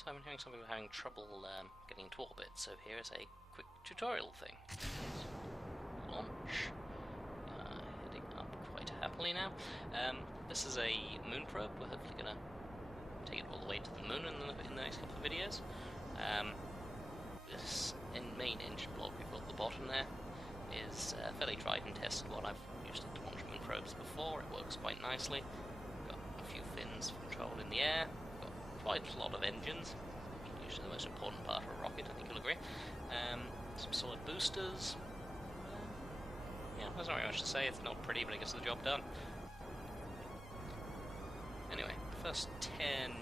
So I've been hearing some people having trouble getting to orbit, so here is a quick tutorial thing. Launch. Heading up quite happily now. This is a moon probe. We're hopefully going to take it all the way to the moon in the next couple of videos. This main engine block we've got at the bottom there is fairly tried and tested one. I've used it to launch moon probes before. It works quite nicely. Got a few fins for control in the air. Got quite a lot of engines. Usually the most important part of a rocket, I think you'll agree. Some solid boosters. Yeah, there's not very much to say. It's not pretty, but it gets the job done. Anyway, the first 10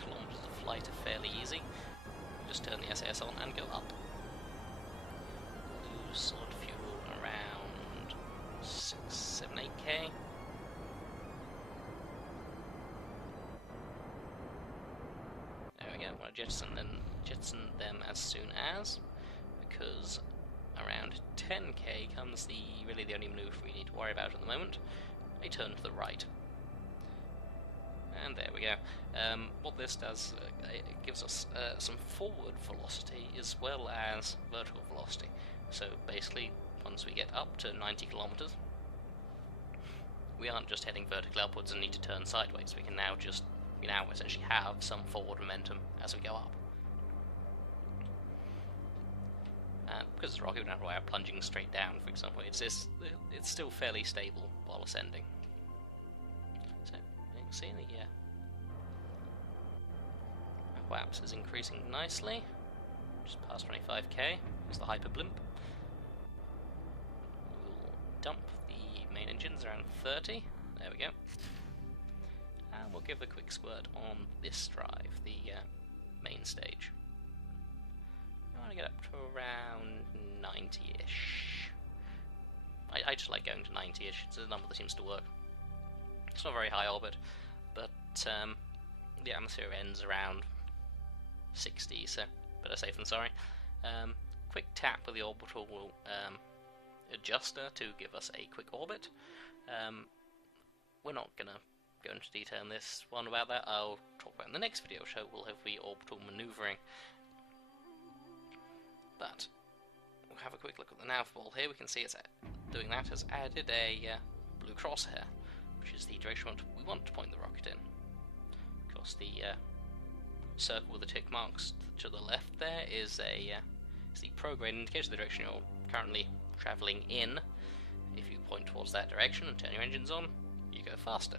kilometers of flight are fairly easy. Just turn the SAS on and go up. Lose solid fuel around 6, 7, 8k. There we go. Want to jetson them as soon as, because around 10k comes really the only manoeuvre we need to worry about at the moment. A turn to the right. And there we go. What this does, it gives us some forward velocity as well as vertical velocity. So basically, once we get up to 90 kilometers, we aren't just heading vertically upwards and need to turn sideways. We now essentially have some forward momentum as we go up. And because it's a rocket, we don't have to worry about plunging straight down, for example. It's still fairly stable while ascending. So you can see the WAPS is increasing nicely. Just past 25k. Here's the hyper blimp. We'll dump the main engines around 30. There we go. And we'll give a quick squirt on this drive, the main stage. I want to get up to around 90-ish. I just like going to 90-ish. It's a number that seems to work. It's not very high orbit, but the atmosphere ends around 60, so better safe than sorry. Quick tap with the orbital adjuster to give us a quick orbit. We're not going to go into detail in this one about that. I'll talk about in the next video show. We'll have the orbital manoeuvring. But we'll have a quick look at the nav ball here. We can see it's doing that has added a blue crosshair, which is the direction we want to point the rocket in. Of course, the circle with the tick marks to the left there is the prograde indicator of the direction you're currently travelling in. If you point towards that direction and turn your engines on, you go faster.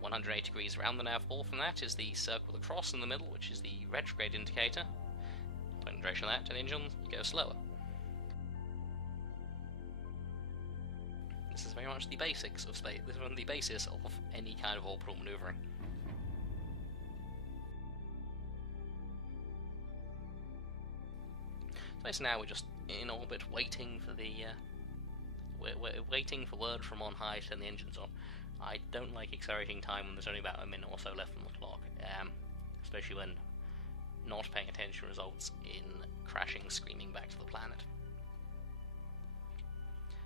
180 degrees around the nav ball from that is the circle with a cross in the middle, which is the retrograde indicator. Point in the direction of that, turn the engine on, you go slower. This is very much the basics of space. This is one of the basis of any kind of orbital manoeuvring. So now we're just in orbit, waiting for the we're waiting for word from on high to turn the engines on. I don't like accelerating time when there's only about a minute or so left on the clock, especially when not paying attention results in crashing, screaming back to the planet.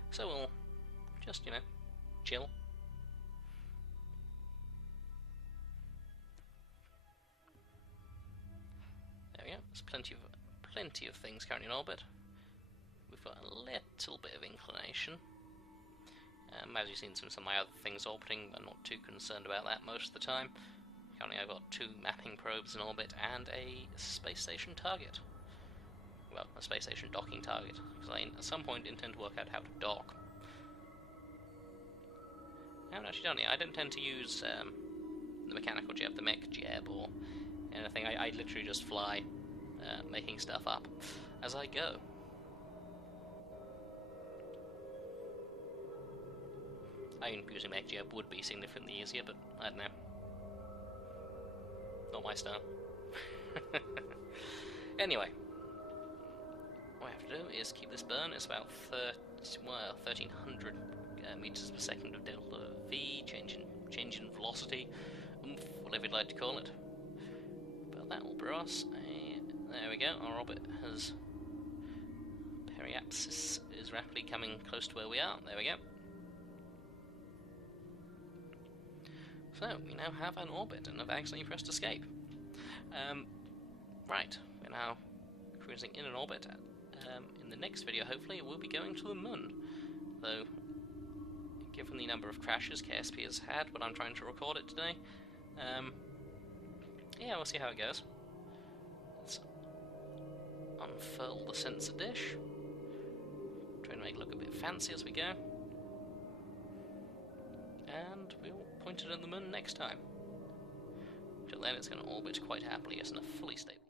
So we'll just, chill. There we go. There's plenty of things currently in orbit. We've got a little bit of inclination. As you've seen some of my other things orbiting, I'm not too concerned about that most of the time. Currently I've got 2 mapping probes in orbit and a space station target. Well, a space station docking target, because I at some point intend to work out how to dock. I haven't actually done it. I don't tend to use the mechanical jeb, the mech jeb, or anything. I literally just fly, making stuff up as I go. I mean, using mech jeb would be significantly easier, but I don't know. Not my style. Anyway, what I have to do is keep this burn. It's about 1300 meters per second of delta V, change in velocity, whatever you'd like to call it. But that will bring us there we go. Our orbit has periapsis is rapidly coming close to where we are. There we go. So we now have an orbit and have accidentally pressed escape. Right, we're now cruising in an orbit. In the next video, hopefully, we'll be going to the moon. Though, given the number of crashes KSP has had when I'm trying to record it today, yeah, we'll see how it goes. Let's unfurl the sensor dish. Trying to make it look a bit fancy as we go. And we'll point it at the moon next time. Till then, it's going to orbit quite happily as in a fully stable